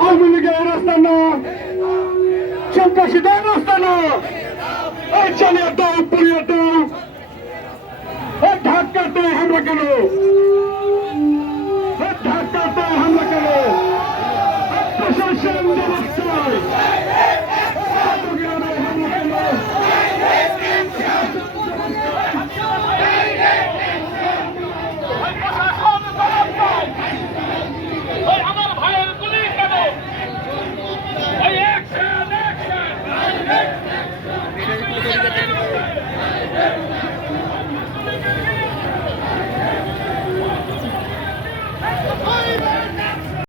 আওয়ামী লীগের রাস্তা না, সন্ত্রাসীদের রাস্তা না, এই চালিয়ে দাও, পুড়িয়ে দাও, এই ঢাকাতে হামলা কেন, এই ঢাকাতে হামলা কেন, প্রশাসন